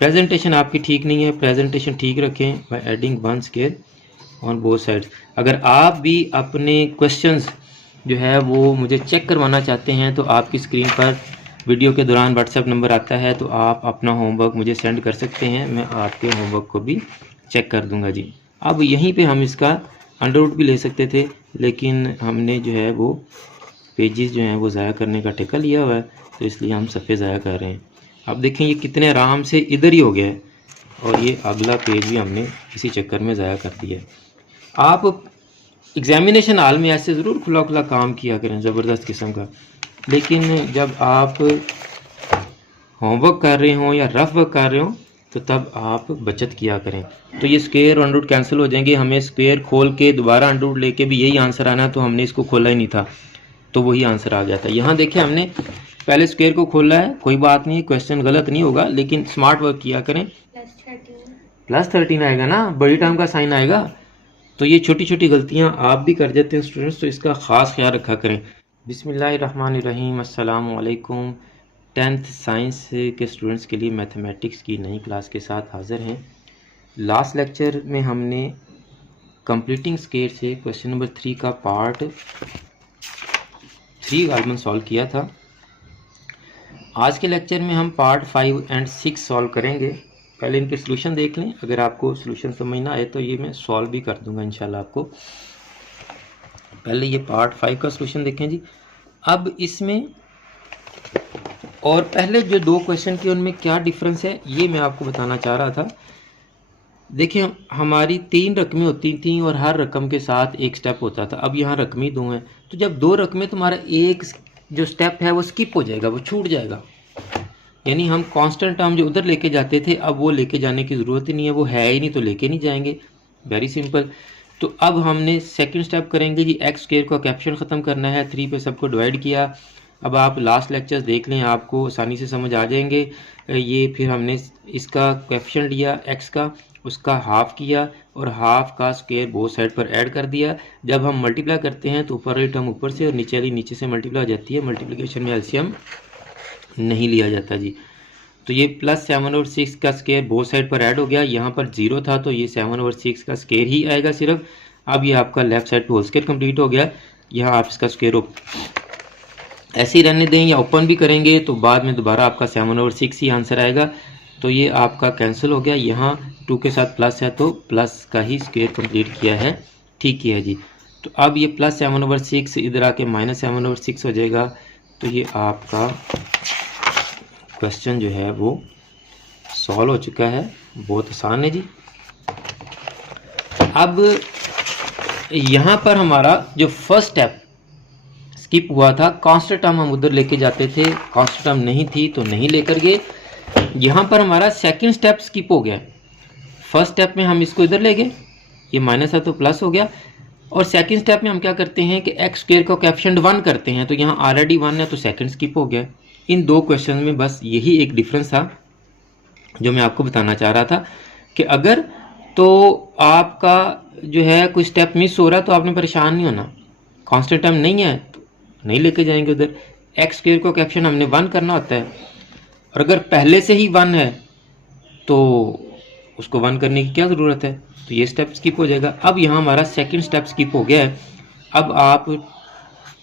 Presentation आपकी ठीक नहीं है, प्रेजेंटेशन ठीक रखें by adding 1 square on both sides. अगर आप भी अपने क्वेश्चंस जो है वो मुझे चेक करवाना चाहते हैं तो आपकी स्क्रीन पर वीडियो के दौरान व्हाट्सएप नंबर आता है, तो आप अपना होमवर्क मुझे सेंड कर सकते हैं, मैं आपके होमवर्क को भी चेक कर दूंगा जी। अब यहीं पे हम इसका अंडरवुड भी ले सकते थे, लेकिन हमने जो है वो पेजेस जो हैं वो ज़ाया करने का ठेका लिया हुआ है, तो इसलिए हम सफ़े ज़ाया कर रहे हैं। अब देखें ये कितने आराम से इधर ही हो गया है, और ये अगला पेज भी हमने इसी चक्कर में ज़ाया कर दिया है। आप एग्जामिनेशन हॉल में ऐसे ज़रूर खुला खुला काम किया करें ज़बरदस्त किस्म का, लेकिन जब आप होमवर्क कर रहे हों या रफ वर्क कर रहे हो तो तब आप बचत किया करें। तो ये स्क्वायर और अंडरवुड कैंसिल हो जाएंगे, हमें स्क्वायर खोल के दोबारा अंडरवुड लेके भी यही आंसर आना, तो हमने इसको खोला ही नहीं था, तो वही आंसर आ गया था। यहाँ देखिए हमने पहले स्क्वायर को खोला है, कोई बात नहीं, क्वेश्चन गलत नहीं होगा, लेकिन स्मार्ट वर्क किया करें। +13 आएगा ना, बड़ी टर्म का साइन आएगा। तो ये छोटी छोटी गलतियाँ आप भी कर जाते हैं स्टूडेंट्स, तो इसका ख़ास ख्याल रखा करें। बिस्मिल्लाहिर्रहमानिर्रहीम, अस्सलाम वालेकुम। 10th साइंस के स्टूडेंट्स के लिए मैथमेटिक्स की नई क्लास के साथ हाज़िर हैं। लास्ट लेक्चर में हमने कंप्लीटिंग स्क्वायर से क्वेश्चन नंबर 3 का पार्ट 3 गालबन सॉल्व किया था। आज के लेक्चर में हम पार्ट 5 एंड 6 सॉल्व करेंगे। पहले इनके सोल्यूशन देख लें, अगर आपको सोल्यूशन समझ ना आए तो ये मैं सॉल्व भी कर दूंगा इंशाल्लाह आपको। पहले ये पार्ट 5 का सोल्यूशन देखें जी। अब इसमें और पहले जो 2 क्वेश्चन के उनमें क्या डिफरेंस है ये मैं आपको बताना चाह रहा था। देखिए हमारी 3 रकमें होती थी और हर रकम के साथ एक स्टेप होता था। अब यहाँ रकमें 2 हैं, तो जब 2 रकमें तुम्हारा एक जो स्टेप है वो स्किप हो जाएगा, वो छूट जाएगा। यानी हम कांस्टेंट टर्म जो उधर लेके जाते थे अब वो लेके जाने की ज़रूरत ही नहीं है, वो है ही नहीं तो लेके नहीं जाएंगे। Very simple. तो अब हमने सेकंड स्टेप करेंगे जी, एक्स स्क्वायर का कैप्शन ख़त्म करना है, 3 पे सबको डिवाइड किया। अब आप लास्ट लेक्चर्स देख लें, आपको आसानी से समझ आ जाएंगे। ये फिर हमने इसका कैप्शन लिया एक्स का, उसका हाफ किया और हाफ का स्क्वायर बोथ साइड पर ऐड कर दिया। जब हम मल्टीप्लाई करते हैं तो ऊपर वाली टर्म ऊपर से और नीचे वाली नीचे से मल्टीप्लाई हो जाती है। मल्टीप्लिकेशन में एलसीएम नहीं लिया जाता जी। तो ये +7 और 6 का स्क्वायर बोथ साइड पर ऐड हो गया। यहाँ पर 0 था तो ये 7 और 6 का स्क्वायर ही आएगा सिर्फ। अब ये आपका लेफ्ट साइड पे होल स्क्वायर कंप्लीट हो गया। यहाँ आप इसका स्क्वायर ऐसे ही रहने दें या ओपन भी करेंगे तो बाद में दोबारा आपका 7 और 6 ही आंसर आएगा। तो ये आपका कैंसिल हो गया। यहाँ 2 के साथ प्लस है तो प्लस का ही स्क्वायर कंप्लीट किया है, ठीक किया है जी। तो अब ये +7 और 6 इधर आके -7 और 6 हो जाएगा। तो ये आपका क्वेश्चन जो है वो सॉल्व हो चुका है, बहुत आसान है जी। अब यहाँ पर हमारा जो फर्स्ट स्टेप स्किप हुआ था, कांस्टेंट टर्म हम उधर लेके जाते थे, कांस्टेंट टर्म नहीं थी तो नहीं लेकर गए। यहाँ पर हमारा सेकंड स्टेप स्किप हो गया। फर्स्ट स्टेप में हम इसको इधर ले गए, ये माइनस है तो प्लस हो गया। और सेकंड स्टेप में हम क्या करते हैं कि एक्स स्क्वायर का कोएफिशिएंट 1 करते हैं, तो यहाँ ऑलरेडी 1 है तो सेकंड स्किप हो गया। इन 2 क्वेश्चन में बस यही एक डिफरेंस था जो मैं आपको बताना चाह रहा था कि अगर तो आपका जो है कोई स्टेप मिस हो रहा है तो आपने परेशान नहीं होना। कांस्टेंट टर्म नहीं है तो नहीं लेके जाएंगे उधर। एक्स स्क्वायर का कोएफिशिएंट हमने 1 करना होता है, और अगर पहले से ही 1 है तो उसको 1 करने की क्या ज़रूरत है, तो ये स्टेप स्किप हो जाएगा। अब यहाँ हमारा सेकंड स्टेप स्किप हो गया है। अब आप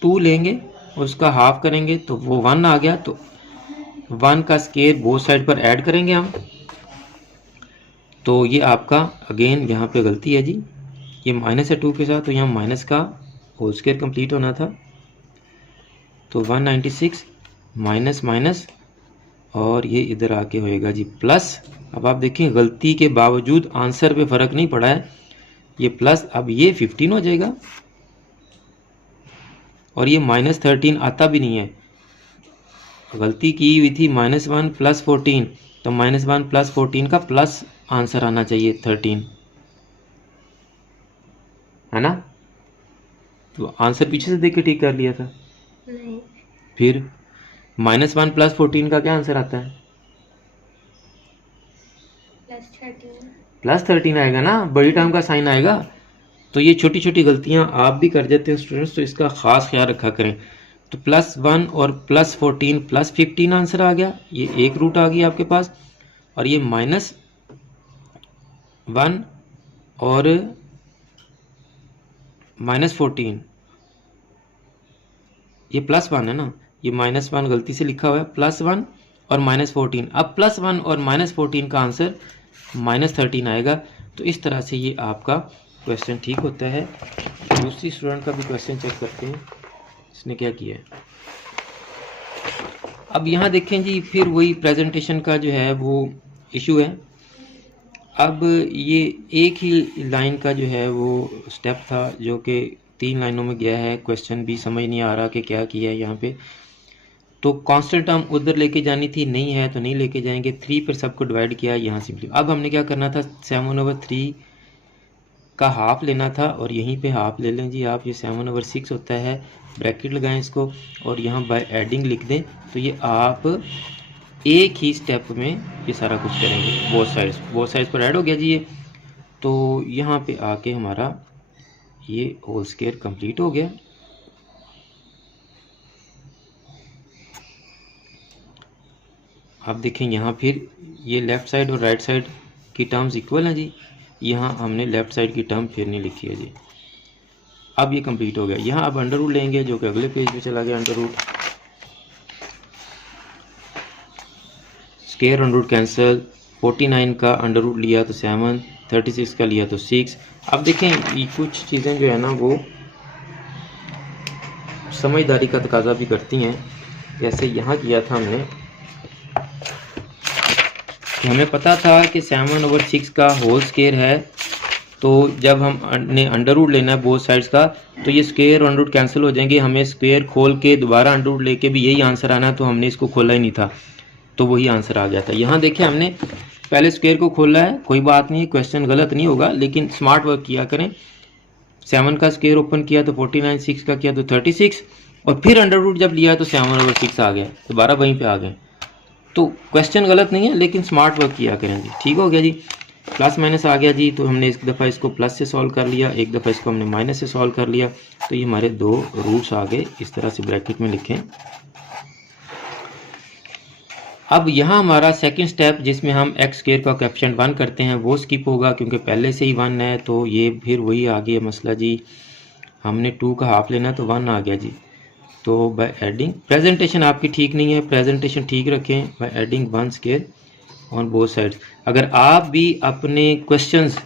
2 लेंगे और उसका हाफ करेंगे तो वो 1 आ गया, तो 1 का स्क्वायर बोथ साइड पर ऐड करेंगे हम। तो ये आपका अगेन यहाँ पे गलती है जी, ये माइनस है 2 के साथ, तो यहाँ माइनस का होल स्क्वायर कंप्लीट होना था। तो 196 माइनस माइनस और ये इधर आके होएगा जी प्लस। अब आप देखें गलती के बावजूद आंसर पे फ़र्क नहीं पड़ा है, ये प्लस, अब ये 15 हो जाएगा और ये -13 आता भी नहीं है। गलती की हुई थी -1 + 14, तो -1 + 14 का प्लस आंसर आना चाहिए 13, है ना। तो आंसर पीछे से देख के ठीक कर लिया था नहीं। फिर -1 + 14 का क्या आंसर आता है? +13 आएगा ना, बड़ी टर्म का साइन आएगा। तो ये छोटी छोटी गलतियां आप भी कर जाते हैं स्टूडेंट्स, तो इसका ख़ास ख्याल रखा करें। तो +1 और +14 + 15 आंसर आ गया, ये एक रूट आ गई आपके पास। और ये -1 और -14, ये +1 है ना, ये -1 गलती से लिखा हुआ है, +1 और -14। अब +1 और -14 का आंसर -13 आएगा। तो इस तरह से ये आपका क्वेश्चन ठीक होता है। दूसरी स्टूडेंट का भी क्वेश्चन चेक करते हैं, इसने क्या किया है। अब यहाँ देखें जी, फिर वही प्रेजेंटेशन का जो है वो इशू है। अब ये एक ही लाइन का जो है वो स्टेप था जो कि 3 लाइनों में गया है। क्वेश्चन भी समझ नहीं आ रहा कि क्या किया है यहाँ पे। तो कांस्टेंट टर्म उधर लेके जानी थी, नहीं है तो नहीं लेके जाएंगे। 3 पर सबको डिवाइड किया यहाँ सिंपली। अब हमने क्या करना था, 7/3 का हाफ लेना था और यहीं पे हाफ ले लें जी आप। ये 7/6 होता है, ब्रैकेट लगाएं इसको और यहाँ बाय एडिंग लिख दें। तो ये आप एक ही स्टेप में ये सारा कुछ करेंगे, बोथ साइड्स पर ऐड हो गया जी ये। तो यहाँ पे आके हमारा ये होल स्क्वायर कंप्लीट हो गया। अब देखें यहाँ फिर ये लेफ़्ट साइड और राइट साइड की टर्म्स इक्वल हैं जी। यहाँ हमने लेफ़्ट साइड की टर्म फिर नहीं लिखी है जी। अब ये कंप्लीट हो गया। यहाँ अब अंडर रूट लेंगे जो कि अगले पेज पे चला गया। Under root, square under root cancel. 49 का अंडर रूट लिया तो 7, 36 का लिया तो 6। अब देखें ये कुछ चीज़ें जो है ना वो समझदारी का तकाजा भी करती हैं। जैसे यहाँ किया था हमने कि हमें पता था कि 7/6 का होल स्क्वायर है। तो जब हमने अंडर रूट लेना है बोथ साइड्स का, तो ये स्क्वायर और अंडर रूट कैंसिल हो जाएंगे। हमें स्क्वायर खोल के दोबारा अंडर रूट लेके भी यही आंसर आना, तो हमने इसको खोला ही नहीं था, तो वही आंसर आ गया था। यहाँ देखें हमने पहले स्क्वायर को खोला है, कोई बात नहीं, क्वेश्चन गलत नहीं होगा, लेकिन स्मार्ट वर्क किया करें। 7 का स्क्वायर ओपन किया तो 49, 6 का किया तो 36, और फिर अंडर रूट जब लिया तो 7/6 आ गया, दोबारा वहीं पे आ गए। तो क्वेश्चन गलत नहीं है, लेकिन स्मार्ट वर्क किया करें जी। ठीक हो गया जी, प्लस माइनस आ गया जी। तो हमने एक दफ़ा इसको प्लस से सॉल्व कर लिया, एक दफ़ा इसको हमने माइनस से सॉल्व कर लिया। तो ये हमारे 2 रूट्स आ गए। इस तरह से ब्रैकेट में लिखें। अब यहाँ हमारा सेकंड स्टेप जिसमें हम एक्स स्क्वायर का कोएफिशिएंट 1 करते हैं वो स्किप होगा, क्योंकि पहले से ही 1 है। तो ये फिर वही आ गया मसला जी, हमने 2 का हाफ लेना तो 1 आ गया जी। तो बाय एडिंग, प्रेजेंटेशन आपकी ठीक नहीं है, प्रेजेंटेशन ठीक रखें। By adding 1 square on both sides. अगर आप भी अपने क्वेश्चंस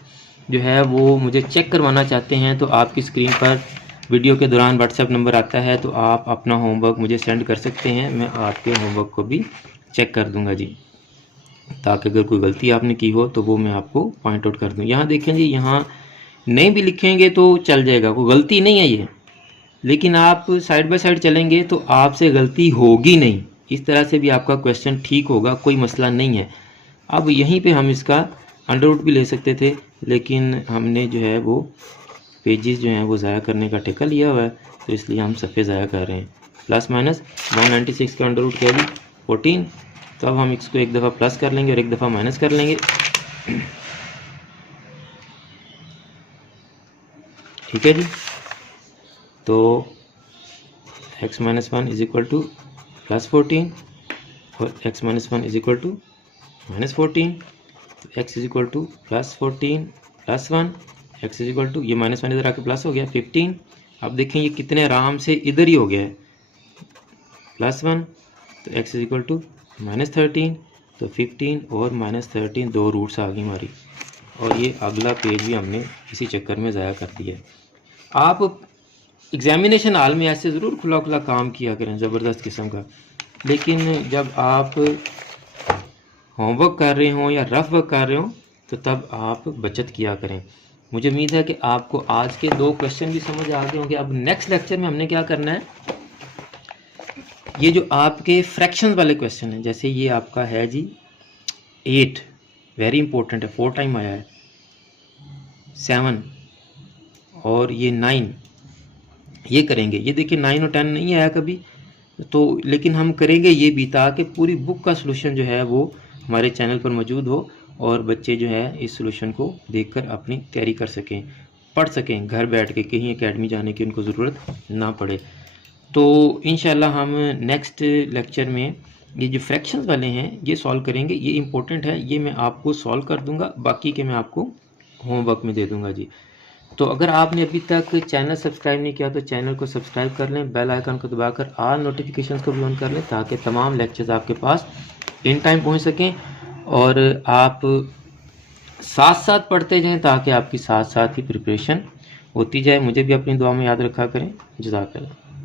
जो है वो मुझे चेक करवाना चाहते हैं तो आपकी स्क्रीन पर वीडियो के दौरान व्हाट्सएप नंबर आता है, तो आप अपना होमवर्क मुझे सेंड कर सकते हैं। मैं आपके होमवर्क को भी चेक कर दूंगा जी, ताकि अगर कोई गलती आपने की हो तो वो मैं आपको पॉइंट आउट कर दूं। यहाँ देखें जी, यहाँ नहीं भी लिखेंगे तो चल जाएगा, कोई गलती नहीं है ये, लेकिन आप साइड बाय साइड चलेंगे तो आपसे गलती होगी नहीं। इस तरह से भी आपका क्वेश्चन ठीक होगा, कोई मसला नहीं है। अब यहीं पे हम इसका अंडर रूट भी ले सकते थे, लेकिन हमने जो है वो पेजेस जो हैं वो ज़ाया करने का टेका लिया हुआ है, तो इसलिए हम सफ़े ज़ाया कर रहे हैं। प्लस माइनस 196 का अंडर रूट क्या है 14। तो अब हम इसको एक दफ़ा प्लस कर लेंगे और एक दफ़ा माइनस कर लेंगे। ठीक है जी। तो x minus 1 is equal to plus 14 और x minus 1 is equal to minus 14। x is equal to plus 14 plus 1, x is equal to, ये माइनस 1 इधर आके प्लस हो गया 15। अब देखें ये कितने आराम से इधर ही हो गया है, प्लस 1, तो x is equal to minus 13। तो 15 और माइनस 13 2 रूट्स आ गई हमारी, और ये अगला पेज भी हमने इसी चक्कर में ज़ाया कर दिया। आप एग्जामिनेशन हॉल में ऐसे ज़रूर खुला खुला काम किया करें, ज़बरदस्त किस्म का, लेकिन जब आप होमवर्क कर रहे हों या रफ वर्क कर रहे हों तो तब आप बचत किया करें। मुझे उम्मीद है कि आपको आज के 2 क्वेश्चन भी समझ आ गए होंगे। अब नेक्स्ट लेक्चर में हमने क्या करना है, ये जो आपके फ्रैक्शंस वाले क्वेश्चन हैं, जैसे ये आपका है जी 8, वेरी इंपॉर्टेंट है, 4 टाइम आया है, 7 और ये 9, ये करेंगे। ये देखिए 9 और 10 नहीं आया कभी, तो लेकिन हम करेंगे ये भी, ताकि पूरी बुक का सलूशन जो है वो हमारे चैनल पर मौजूद हो और बच्चे जो है इस सलूशन को देखकर अपनी तैयारी कर सकें, पढ़ सकें घर बैठ के, कहीं एकेडमी जाने की उनको ज़रूरत ना पड़े। तो इंशाल्लाह हम नेक्स्ट लेक्चर में ये जो फ्रैक्शंस वाले हैं ये सॉल्व करेंगे, ये इंपॉर्टेंट है, ये मैं आपको सॉल्व कर दूंगा, बाकी के मैं आपको होमवर्क में दे दूंगा जी। तो अगर आपने अभी तक चैनल सब्सक्राइब नहीं किया तो चैनल को सब्सक्राइब कर लें, बेल आइकन को दबाकर ऑल नोटिफिकेशंस को भी ऑन कर लें, ताकि तमाम लेक्चर्स आपके पास इन टाइम पहुंच सकें और आप साथ साथ पढ़ते जाएं, ताकि आपकी साथ साथ ही प्रिपरेशन होती जाए। मुझे भी अपनी दुआ में याद रखा करें। जज़ाकल्लाह।